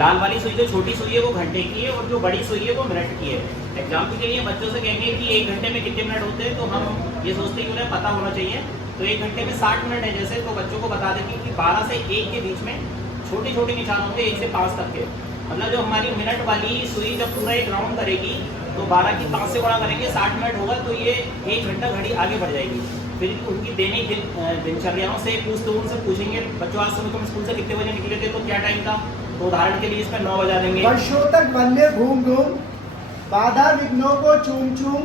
लाल वाली सुई जो छोटी सुई है वो घंटे की है और जो बड़ी सुई है वो मिनट की है। एग्जाम्पल के लिए बच्चों से कहेंगे कि 1 घंटे में कितने मिनट होते हैं, तो हम ये सोचते हैं कि उन्हें पता होना चाहिए। तो 1 घंटे में 60 मिनट है जैसे, तो बच्चों को बता देंगे कि 12 से 1 के बीच में छोटे छोटे निशान होंगे, 1 से 5 तक के। मतलब जो हमारी मिनट वाली सुई जब पूरा एक राउंड करेगी तो 12 की 5 से गुणा करेंगे, 60 मिनट होगा, तो ये 1 घंटा घड़ी आगे बढ़ जाएगी। फिर उनकी दैनिक दिनचर्याओं से उनसे पूछेंगे, बच्चों आज सुबह तुम स्कूल से कितने बजे निकले थे, तो क्या टाइम था, तो उदाहरण के लिए इसमें 9 बजा देंगे। वर्षों तक वन में घूम घूम, बाधा विघ्नों को चूम चूम,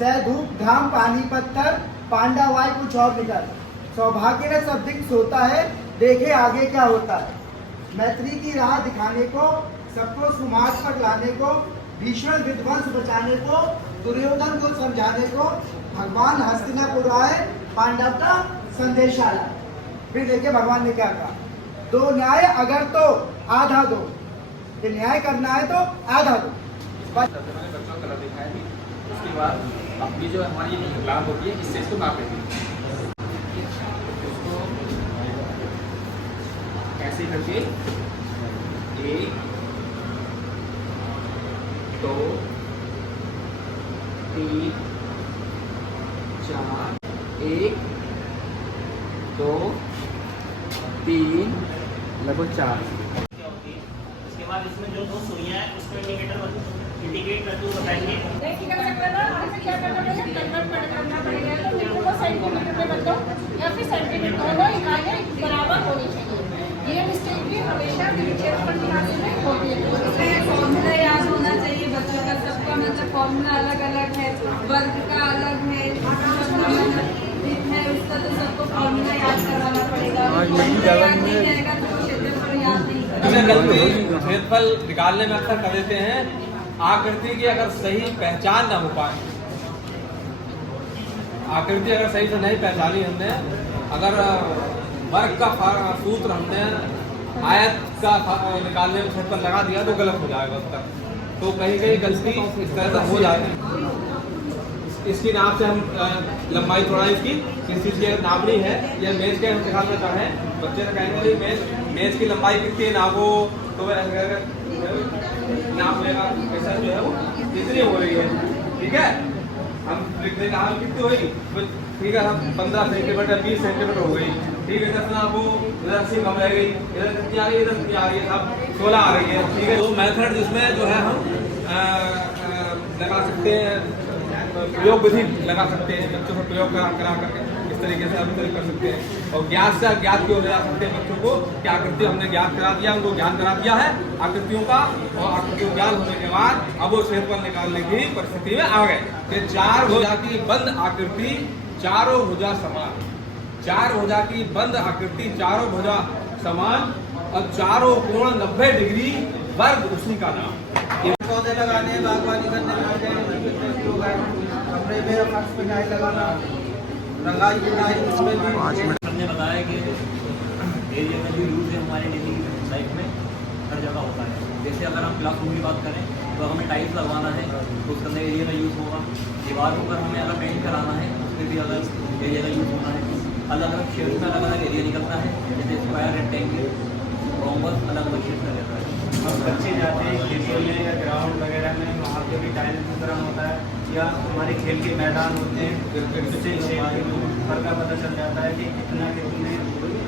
सह धूप घाम पानी पत्थर, पांडा वाय कुछ और निकल, सौभाग्य ने सब दिन सोता है, देखे आगे क्या होता है। मैत्री की राह दिखाने को, सबको सुमार्ग पर लाने को, भीषण विध्वंस बचाने को, दुर्योधन को समझाने को, भगवान हस्तिनापुर आए, पांडव का संदेशा लाए। फिर देखिए भगवान ने क्या कहा, दो न्याय अगर तो आधा दो, कि न्याय करना है तो आधा दो। बच्चों को कलर दिखाया थी, उसके बाद अपनी जो हमारी ग्लास होती है इससे इसको नाप लेती उसको ऐसे करके 1 2 3 4 1 2 3 लगभग 4। उसके बाद इसमें जो 2 सुइयां हैं उसको इंडिकेट करके बताएंगे। नहीं कर सकते ना, ऐसे क्या करना पड़ेगा, कन्वर्ट करना पड़ेगा, तो मीटर को सेंटीमीटर में बदलो या फिर सेंटीमीटर, दोनों इकाइयाँ बराबर होनी चाहिए। ये मिस्टेक भी हमेशा क्षेत्रफल निकालने में होती है। फॉर्मूला याद होना चाहिए बच्चों का, सबका मतलब फॉर्मूला अलग अलग है, वर्ग का अलग है, है उसका, तो सबको फॉर्मूला याद करवाना पड़ेगा। याद नहीं रहेगा तो क्षेत्रफल याद नहीं करेगा। क्षेत्रफल निकालने में अक्सर कर देते हैं आकृति की अगर सही पहचान ना हो पाए, आकृति अगर सही से नहीं पहचानी हमने, अगर वर्ग का सूत्र हमने आयत का निकालने में क्षेत्रफल लगा दिया तो गलत हो जाएगा उसका। तो कहीं कहीं गलती इस तरह से हो जाती है। इसकी नाप से हम लंबाई थोड़ा इसकी किस चीज़ की नापनी है, या मेज के हम दिखाना चाहें, बच्चे से कहेंगे मेज की लंबाई कितनी है नापो, तो नाप लेगा कैसा जो है वो कितनी हो रही है। ठीक है, हम लिख देगा हम कितनी होगी, ठीक है, हम 15 सेंटीमीटर 20 सेंटीमीटर हो गई। ठीक है, दस नापो, इधर 80 कम रह गई, इधर कितनी आ गई, इधर कितनी आ गई, अब 16 आ रही है। ठीक है, तो मेथड जिसमें जो है हम लगा सकते हैं, प्रयोग विधि लगा सकते हैं, बच्चों को प्रयोग करा करके इस तरीके से हम कर सकते हैं। और ज्ञात से अज्ञात की ओर ले जा सकते हैं बच्चों को, कि आकृति हमने ज्ञात करा दिया, उनको ज्ञान करा दिया है आकृतियों का, और आकृतियों ज्ञान होने के बाद अब वो क्षेत्रफल निकालने की परिस्थिति में आ गए कि 4 भुजा की बंद आकृति चारों भुजा समान, 4 भुजा की बंद आकृति चारों भुजा समान और चारों कोण 90 डिग्री, वर्ग उसी का नाम। पौधे लगाने, बागवानी करने कपड़े में फर्श पे टाइल लगाना, रंगाई बुनाई, उसमें भी हमने बताया कि एरिया में जो यूज़ है हमारे डेली लाइफ में हर जगह होता है। जैसे अगर हम क्लासरूम की बात करें तो हमें टाइल्स लगवाना है तो उसके अंदर एरिया का यूज़ होगा। दीवार पर हमें अगर पेंट कराना है उसमें भी अलग एरिया का यूज़ होना है। अलग अलग शेप में अलग अलग एरिया निकलता है, जैसे स्क्वायर, रेक्टेंगल, रोम्बस, अलग अलग शेप का रहता है। हम बच्चे जाते हैं खेतों में या ग्राउंड वगैरह में, वहाँ पे भी टाइल्स वितरण होता है, या हमारे खेल के मैदान होते हैं, उससे फर्क का पता चल जाता है कि कितना कितने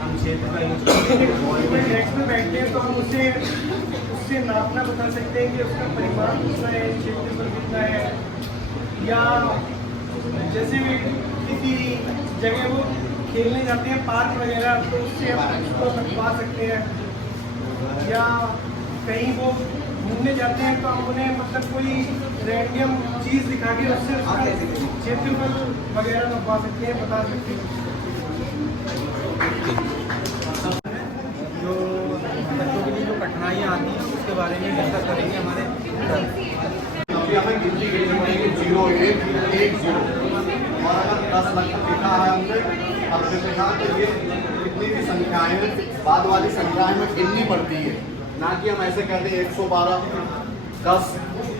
हम क्षेत्र का यूज डेस्क में बैठते हैं तो हम उससे नापना बता सकते हैं कि उसका परिमाण कितना है, क्षेत्रफल कितना है। या जैसे भी किसी जगह वो खेलने जाते हैं पार्क वगैरह, तो उससे हम उसको नपवा सकते हैं। या कहीं वो घूमने जाते हैं तो हम उन्हें मतलब कोई रैंडम चीज़ दिखा के उससे उसका क्षेत्रफल वगैरह नपवा सकते हैं, बता सकते हैं। जो बच्चों के लिए जो कठिनाइयाँ आती हैं उसके बारे में डिस्कस करेंगे हमारे। हमें गिनती गिननी पड़ेगी 0 1 1 0, और अगर 10 लिखा है हमने, अब देखा तो ये कितनी भी संख्याएं बाद वाली संख्याएं में गिननी पड़ती है, ना कि हम ऐसे कहते हैं 112 10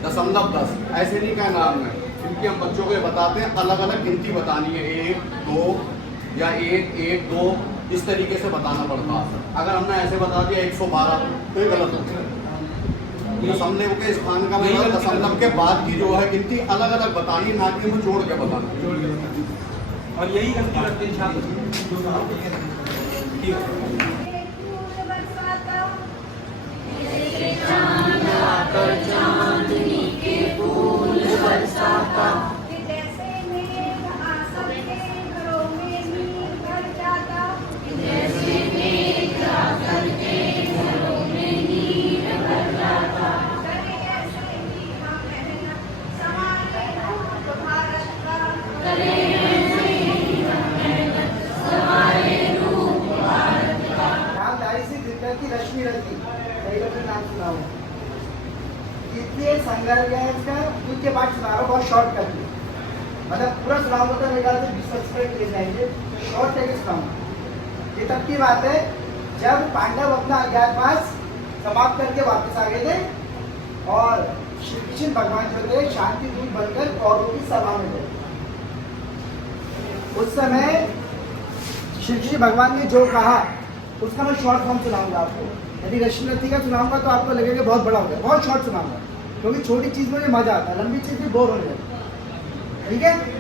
दशमलव 10, ऐसे नहीं कहना हमने। क्योंकि हम बच्चों को ये बताते हैं अलग अलग गिनती बतानी है, 1 2 या 1 1 2, इस तरीके से बताना पड़ता है। अगर हमने ऐसे बता दिया 112 तो ये गलत हो गया। दशमलव के स्थान का मतलब दशमलव के बाद की जो है गिनती अलग अलग बताइए, ना कि वो जोड़ के बताना। और यही गलती करते हैं छात्र। रश्मि रथी, कई लोगों ने नाम सुना हो। इतने संघर्ष है इसका, उसके बाद सुना रहा हूँ बहुत शॉर्ट करके, मतलब पूरा सुनाऊंगा तो मेरे ख्याल से 20-25 मिनट ले जाएंगे, शॉर्ट करके सुनाऊंगा। ये तब की बात है जब पांडव अपना अज्ञातवास समाप्त करके वापस आ गए थे और श्री कृष्ण भगवान जो थे शांति दूत बनकर कौरवों की सभा में थे। उस समय श्री कृष्ण भगवान ने जो कहा उसका मैं शॉर्ट फॉर्म सुनाऊंगा आपको। यदि रश्मि रथी का सुनाऊंगा तो आपको लगेगा बहुत बड़ा हो गया, बहुत शॉर्ट सुनाऊंगा, क्योंकि छोटी चीज में मजा आता है, लंबी चीज भी बोर हो जाती है। ठीक है।